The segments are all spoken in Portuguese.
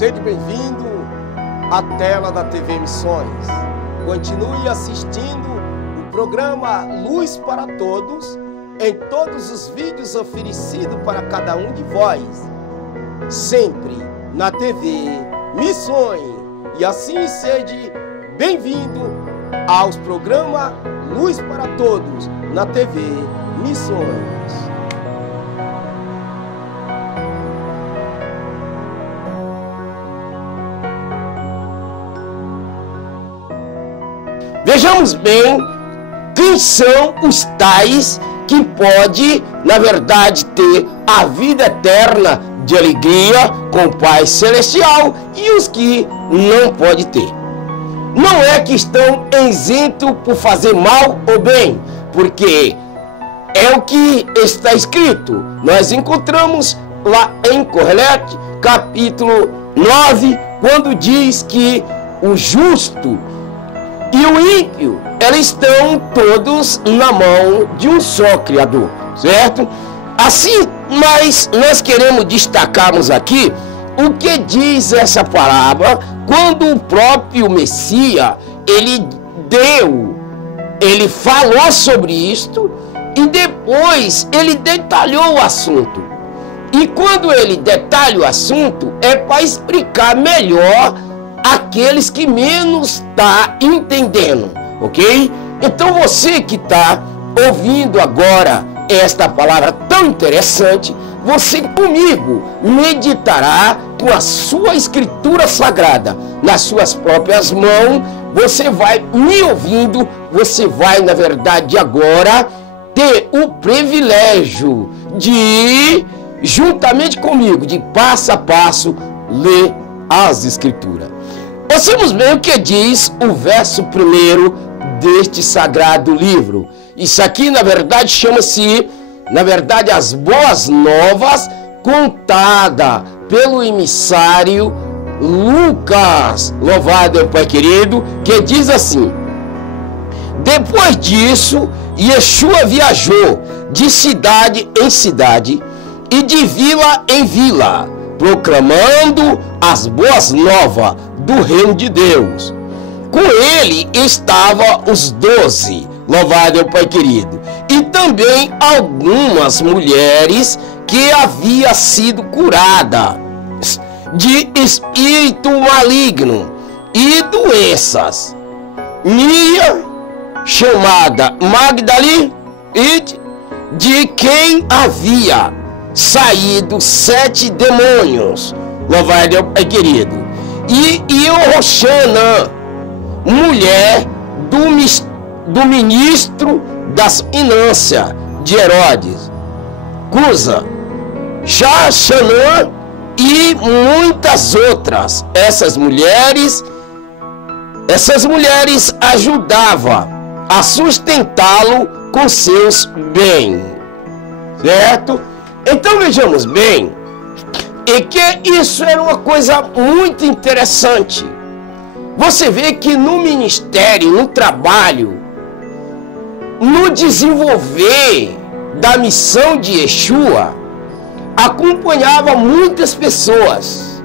Seja bem-vindo à tela da TV Missões. Continue assistindo o programa Luz para Todos em todos os vídeos oferecidos para cada um de vós, sempre na TV Missões. E assim seja bem-vindo aos programas Luz para Todos na TV Missões. Vejamos bem quem são os tais que pode, na verdade, ter a vida eterna de alegria com o Pai Celestial e os que não pode ter. Não é que estão isentos por fazer mal ou bem, porque é o que está escrito. Nós encontramos lá em Corélio, capítulo 9, quando diz que o justo e o ímpio, eles estão todos na mão de um só Criador, certo? Assim, mas nós queremos destacarmos aqui o que diz essa parábola quando o próprio Messias, ele falou sobre isto e depois ele detalhou o assunto. E quando ele detalha o assunto, é para explicar melhor aqueles que menos está entendendo, ok? Então você que está ouvindo agora esta palavra tão interessante, você comigo meditará com a sua escritura sagrada nas suas próprias mãos. Você vai me ouvindo, você vai na verdade agora ter o privilégio de, juntamente comigo, de passo a passo, ler as escrituras. Ouçamos bem o que diz o verso 1 deste sagrado livro. Isso aqui, na verdade, chama-se, as boas novas contada pelo emissário Lucas, louvado é o Pai querido, que diz assim: depois disso, Yeshua viajou de cidade em cidade e de vila em vila, proclamando as boas novas do reino de Deus. Com ele estavam os 12, louvado é o Pai querido, e também algumas mulheres que haviam sido curadas de espírito maligno e doenças. Mia, chamada Magdalene, e de quem havia saído 7 demônios, louvado é o Pai querido, e Roxana, mulher do ministro das finanças de Herodes, Cusa, Xaxanã e muitas outras. Essas mulheres ajudavam a sustentá-lo com seus bens, certo? Então vejamos bem, e que isso era uma coisa muito interessante. Você vê que no ministério, no trabalho, no desenvolver da missão de Yeshua, acompanhava muitas pessoas,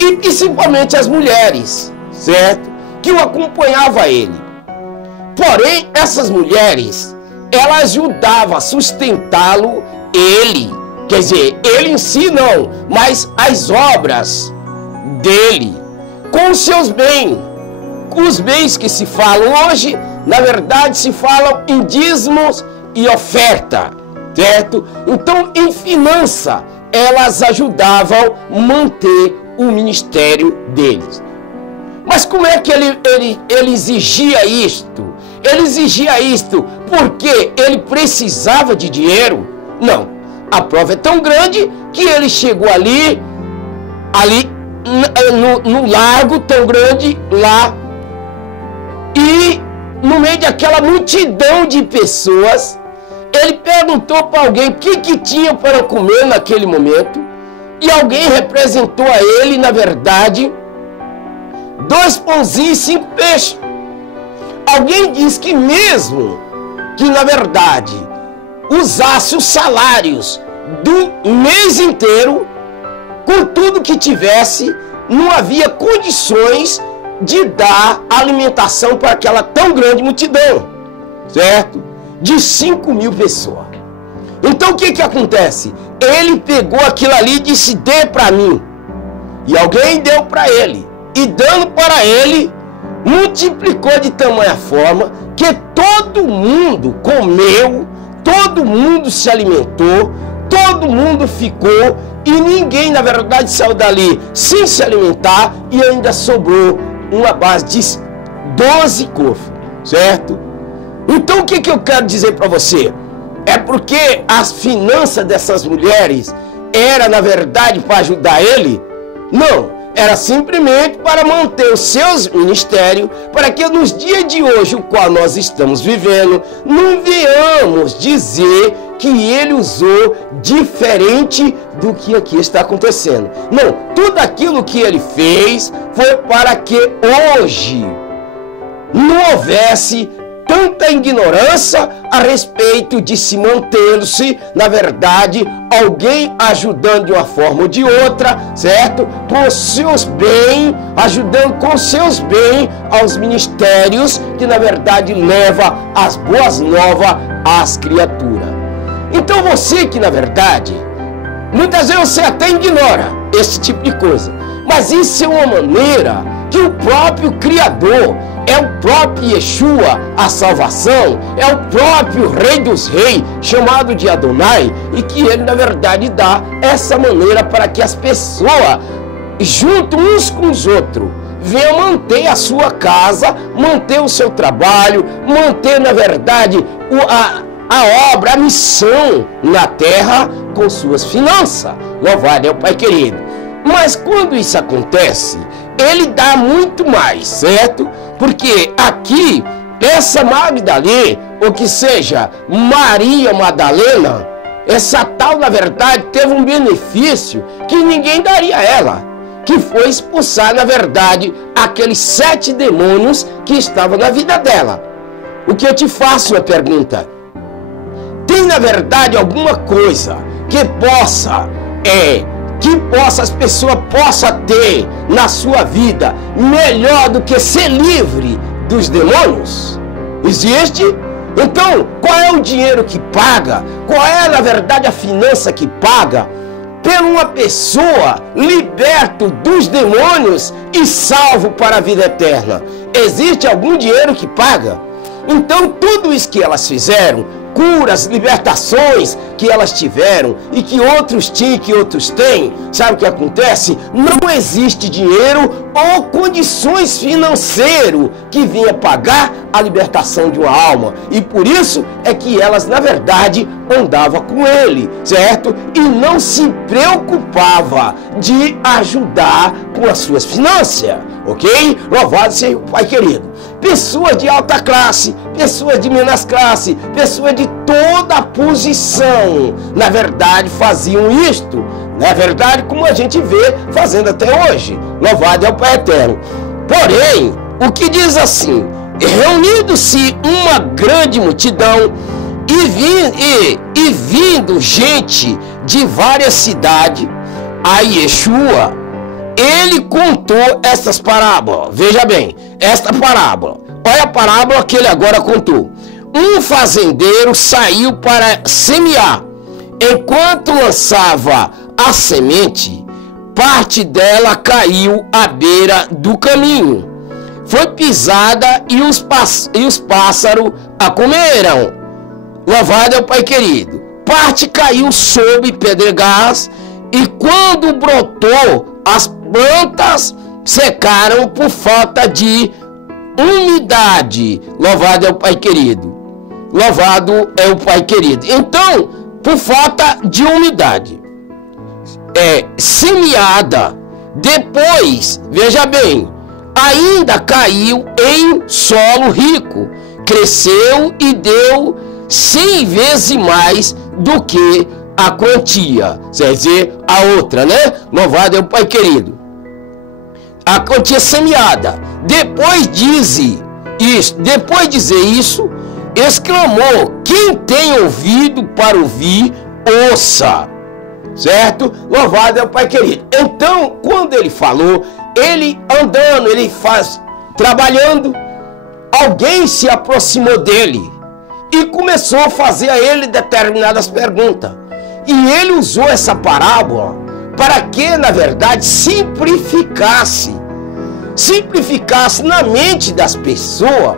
e principalmente as mulheres, certo? Que o acompanhava ele. Porém, essas mulheres, elas ajudavam a sustentá-lo, quer dizer, ele em si não, mas as obras dele, com os seus bens. Os bens que se falam hoje, na verdade, se falam em dízimos e oferta, certo? Então, em finança, elas ajudavam a manter o ministério deles. Mas como é que ele exigia isto? Ele exigia isto porque ele precisava de dinheiro? Não. A prova é tão grande que ele chegou ali no largo tão grande lá, e no meio daquela multidão de pessoas, ele perguntou para alguém o que tinha para comer naquele momento, e alguém representou a ele, na verdade, 2 pãozinhos e 5 peixes. Alguém disse que mesmo que, na verdade, usasse os salários do mês inteiro, com tudo que tivesse, não havia condições de dar alimentação para aquela tão grande multidão, certo? De 5.000 pessoas. Então o que acontece? Ele pegou aquilo ali e disse: dê para mim. E alguém deu para ele. E dando para ele, multiplicou de tamanha forma que todo mundo comeu, todo mundo se alimentou, todo mundo ficou, e ninguém na verdade saiu dali sem se alimentar, e ainda sobrou uma base de 12 cofres, certo? Então o que eu quero dizer para você? É porque as finanças dessas mulheres era na verdade para ajudar ele? Não, era simplesmente para manter os seus ministérios, para que nos dias de hoje, o qual nós estamos vivendo, não venhamos dizer que ele usou diferente do que aqui está acontecendo. Não, tudo aquilo que ele fez foi para que hoje não houvesse tanta ignorância a respeito de se manter-se, na verdade, alguém ajudando de uma forma ou de outra, certo? Com os seus bens, ajudando com os seus bens aos ministérios que, na verdade, leva as boas novas às criaturas. Então você que, na verdade, muitas vezes você até ignora esse tipo de coisa, mas isso é uma maneira que o próprio Criador, é o próprio Yeshua, a salvação, é o próprio Rei dos Reis, chamado de Adonai, e que ele na verdade dá essa maneira para que as pessoas, junto uns com os outros, venham manter a sua casa, manter o seu trabalho, manter na verdade a obra, a missão na terra com suas finanças. Louvado é o Pai querido. Mas quando isso acontece, ele dá muito mais, certo? Porque aqui, essa Magdalena, ou que seja, Maria Madalena, essa tal, na verdade, teve um benefício que ninguém daria a ela, que foi expulsar, na verdade, aqueles 7 demônios que estavam na vida dela. O que eu te faço uma pergunta: tem, na verdade, alguma coisa que possa as pessoas possam ter na sua vida melhor do que ser livre dos demônios? Existe? Então, qual é o dinheiro que paga? Qual é, na verdade, a finança que paga por uma pessoa liberto dos demônios e salvo para a vida eterna? Existe algum dinheiro que paga? Então, tudo isso que elas fizeram, curas, libertações que elas tiveram e que outros tinham, que outros têm, sabe o que acontece? Não existe dinheiro ou condições financeiras que vinha pagar a libertação de uma alma, e por isso é que elas na verdade andavam com ele, certo? E não se preocupava de ajudar com as suas finanças, ok? Louvado seja o Pai querido. Pessoas de alta classe, pessoas de menos classe, pessoas de toda a posição, na verdade faziam isto, na verdade como a gente vê fazendo até hoje. Louvado é o Pai eterno. Porém, o que diz assim: reunindo-se uma grande multidão e vindo gente de várias cidades a Yeshua, ele contou estas parábolas. Veja bem, esta parábola, olha a parábola que ele agora contou. Um fazendeiro saiu para semear. Enquanto lançava a semente, parte dela caiu à beira do caminho. Foi pisada e os pássaros a comeram. Louvado é o Pai querido. Parte caiu sob pedregais, e quando brotou, as plantas secaram por falta de umidade. Louvado é o Pai querido. Louvado é o Pai querido. Então, por falta de umidade, semeada. Depois, veja bem, ainda caiu em solo rico, cresceu e deu 100 vezes mais do que a quantia, quer dizer, a outra, né? Louvado é o Pai querido. A quantia semeada. Depois de dizer isso, exclamou: quem tem ouvido para ouvir, ouça. Certo? Louvado é o Pai querido. Então, quando ele falou, ele andando, ele trabalhando, alguém se aproximou dele e começou a fazer a ele determinadas perguntas. E ele usou essa parábola para que, na verdade, simplificasse na mente das pessoas,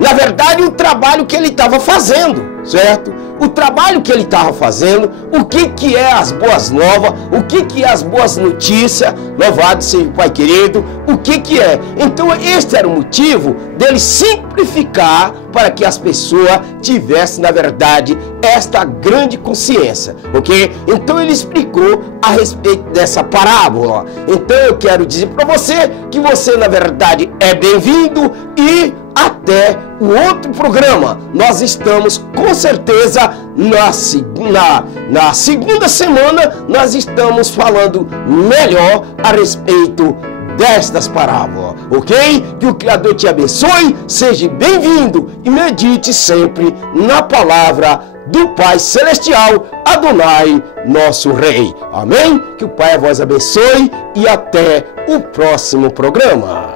na verdade, o trabalho que ele estava fazendo, certo? O trabalho que ele estava fazendo, o que é as boas novas, o que é as boas notícias, louvado seja o Pai querido, o que é. Então, este era o motivo dele simplificar para que as pessoas tivessem, na verdade, esta grande consciência, ok? Então, ele explicou a respeito dessa parábola. Então, eu quero dizer para você que você, na verdade, é bem-vindo e até o outro programa. Nós estamos com certeza na segunda semana, nós estamos falando melhor a respeito destas parábolas, ok? Que o Criador te abençoe, seja bem-vindo e medite sempre na palavra do Pai Celestial, Adonai, nosso Rei. Amém? Que o Pai a vós abençoe e até o próximo programa.